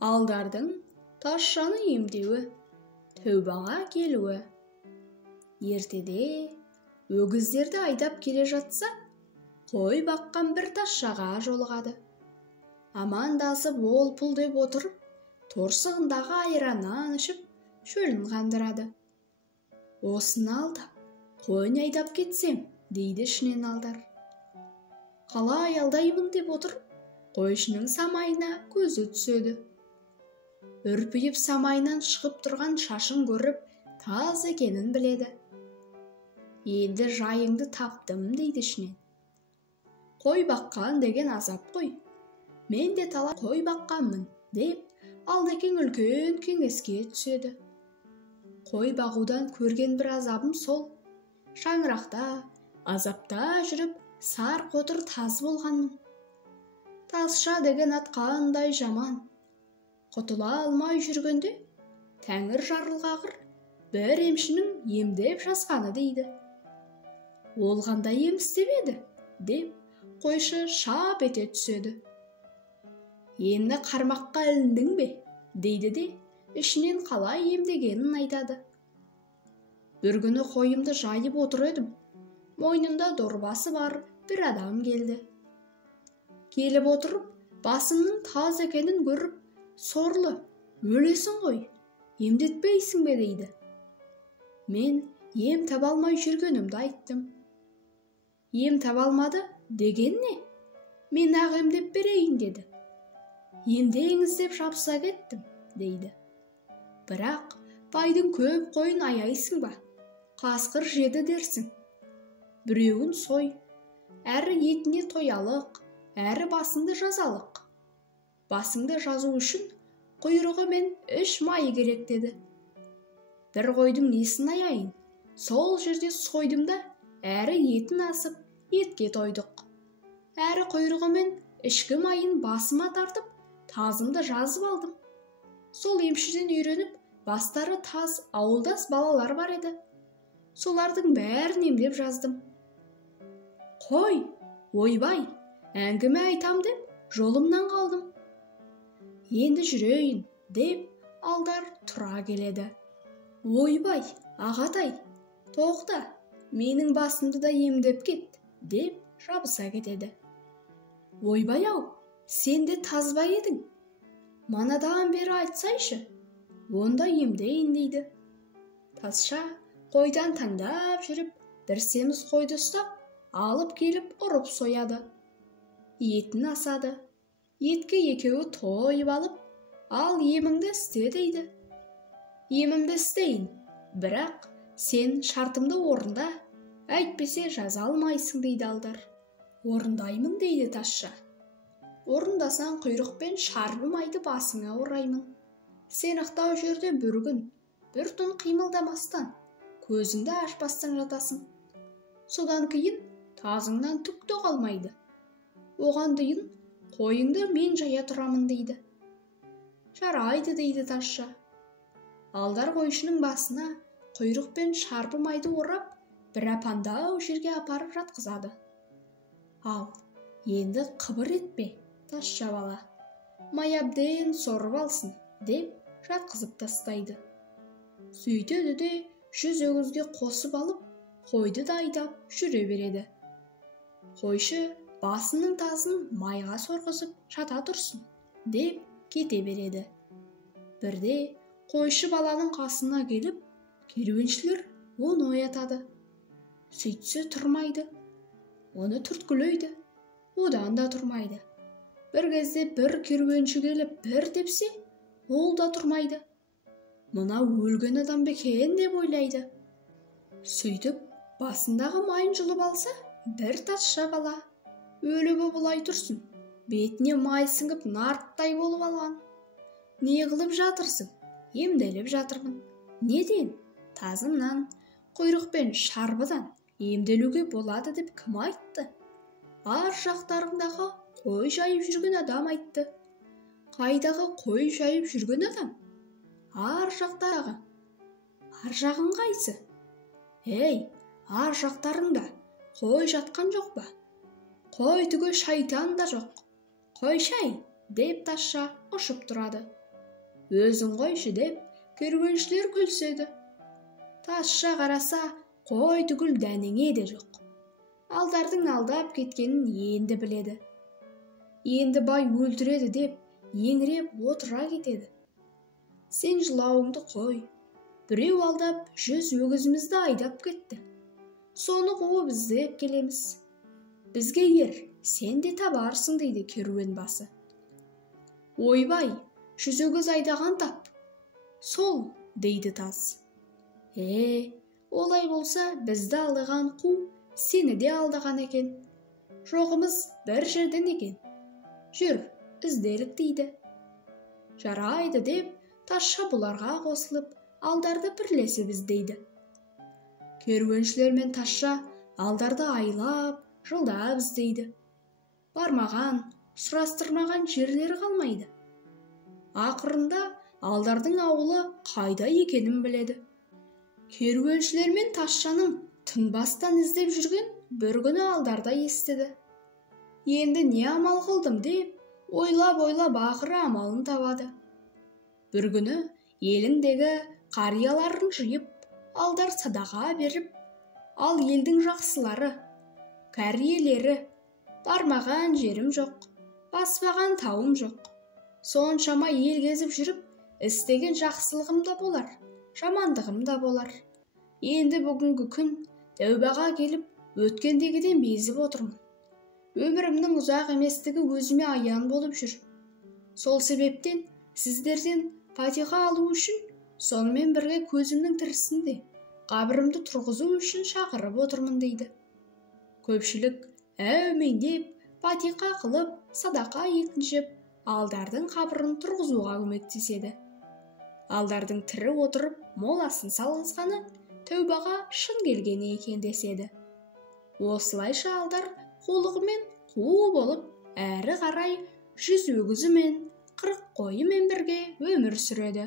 Алдардың Тазшаны емдеуі, тәубаға келуі. Ертеде өгіздерді айдап келе жатса, қой баққан бір тазшаға жолығады. Амандасып ол-пұл деп отырып, торсығындағы айраннан ішіп, шөлін қандырады. Осыны алдап, қойын айдап кетсем, дейді ішінен Алдар. Қалай алдаймын деп отырып, қойшының самайына көзі түседі. Үрпиіп самайынан шығып тұрған шашын көріп, таз екенін біледі. Енді жайыңды таптым, дейді ішінен. Қой баққан деген азап қой. Мен де талай қой баққанмын, деп Алдекең үлкен кеңеске түседі. Қой бағудан көрген бір азабым сол. Шаңырақта, азапта жүріп, сар қотыр таз болғанмын. Тазша деген ат қандай жаман. Құтыла алмай жүргенде, Тәңір жарылғағыр бір емшінің емдеп жазғаны дейді. Ол қандай ем істеп еді, деп қойшы шап ете түседі. Енді қармаққа іліндің бе, дейді де, ішінен қалай емдегенін айтады. Бір күні қойымды жайып отыр едім. Мойнында дорбасы бар бір адам келді. Келіп отырып, басымның таз екенін көріп, сорлы, өлесің ғой, емдетпейсің бе, дейді. Мен ем таба алмай жүргенімді айттым. Ем таба алмады деген не? Мен ақ емдеп берейін, деді. Емдеңіз деп жабыса кеттім, дейді. Бірақ байдың көп қойын аяйсың ба? Қасқыр жеді дерсің. Біреуін сой, әрі етіне тоялық, әрі басыңды жазалық. Басыңды жазу үшін құйрығы мен 3 майы керек, деді. Бір қойдың несін аяйын? Сол жерде сойдым да, әрі етін асып, етке тойдық. Әрі құйрығы мен ішкі майын басыма тартып, тазымды жазып алдым. Сол емшіден үйреніп, бастары таз ауылдас балалар бар еді. Солардың бәрін емдеп жаздым. Қой, ойбай, әңгіме айтам деп, жолымнан қалдым. Енді жүрейін, деп Алдар тұра келеді. Ойбай, ағатай, тоқта, менің басымды да емдеп кет, деп жабыса кетеді. Ойбай-ау, сен де тазба едің. Манадан бері айтсайшы, онда емдейін, дейді. Тазша қойдан таңдап жүріп, бір семіз қойды ұстап, алып келіп ұрып сояды. Етін асады. Етке екеуі тойып алып, ал еміңді істе, дейді. Емімді істейін, бірақ сен шартымды орында, әйтпесе жаза алмайсың, дейді Алдар. Орындаймын, дейді Тазша. Орындасаң құйрықпен шарбы майды басыңа ораймын. Сен ықтау жерде бір күн, бір түн қимылдамастан, көзіңді ашпастан жатасың. Содан кейін тазыңнан түк те қалмайды. Оған дейін қойыңды мен жая тұрамын, дейді. Жарайды, дейді Тазша. Алдар қойшының басына құйрықпен шарбы майды орап, бір апандау жерге апарып жатқызады. Ал, енді қыбыр етпе, Тазша бала. Май әбден сорып алсын, деп жатқызып тастайды. Сөйтеді де 100 өгізге қосып алып, қойды да айдап жүре береді. Қойшы басының тазын майға сорғызып жата тұрсын, деп кете береді. Бірде қойшы баланың қасына келіп, керуеншілер оны оятады. Сөйтсе тұрмайды. Оны түрткілейді, одан да тұрмайды. Бір кезде бір керуенші келіп бір тепсе, ол да тұрмайды. Мына өлген адам бекен деп ойлайды. Сөйтіп, басындағы майын жұлып алса, бір Тазша бала өлігі бұлай тұрсын, бетіне май сіңіп нарттай болып алған. Не қылып жатырсың? Емделіп жатырмын. Неден? Тазымнан, құйрықпен шарбыдан емделуге болады деп кім айтты? Ар жақтарыңдағы қой жайып жүрген адам айтты. Қайдағы қой жайып жүрген адам? Ар жақтағы. Ар жағың қайсы? Ей, ар жақтарыңда қой жатқан жоқ ба? Қой түге шайтан да жоқ. Қой шай, деп Тазша ұшып тұрады. өзің қойшы деп керуеншілер күлседі. Тазша қараса, қой түгіл дәнеңе де жоқ. Алдардың алдап кеткенін енді біледі. Енді бай өлтіреді деп еңіреп отыра кетеді. Сен жылауыңды қой. Біреу алдап 100 өгізімізді айдап кетті. Соны қуып іздеп келеміз. Бізге ер, сен де табарсың дейді керуен басы. Ойбай, 100 өгіз айдаған тап. Сол, дейді таз. Олай болса, бізді алдаған қу сені де алдаған екен. Жоғымыз бір жерден екен. Жүр, ізделік дейді. Жарайды деп, Тазша бұларға қосылып, алдарды бірлесіп іздейді. Керуеншілер мен Тазша алдарды айлап, жылдап іздейді. Бармаған, сұрастырмаған жерлері қалмайды. Ақырында алдардың ауылы қайда екенін біледі. Керуеншілер мен Тазшаның тынбастан іздеп жүрген бір күні алдарда естіді. Енді не амал қылдым деп, ойлап ақыры амалын табады. Бір күні еліндегі қарияларын жиып, алдар садаға беріп, ал елдің жақсылары, кәриелері, бармаған жерім жоқ, баспаған тауым жоқ. Соншама ел кезіп жүріп, істеген жақсылығым да болар, жамандығым да болар. Енді бүгінгі күн тәубаға келіп, өткендегіден безіп отырмын. Өмірімнің ұзақ еместігі өзіме аян болып жүр. Сол себептен сіздерден патиха алу үшін, сонымен бірге көзімнің тірісінде қабірімді тұрғызу үшін шақырып отырмын дейді. Көпшілік әумин деп, патиха қылып, садақа етін жеп, алдардың қабірін тұрғызуға көмектеседі. Алдардың тірі отырып, моласын салғызғаны тәубаға шын келгені екен деседі. Осылайша алдар қулығымен қу болып, әрі қарай 100 өгізімен 40 қойымен бірге өмір сүреді.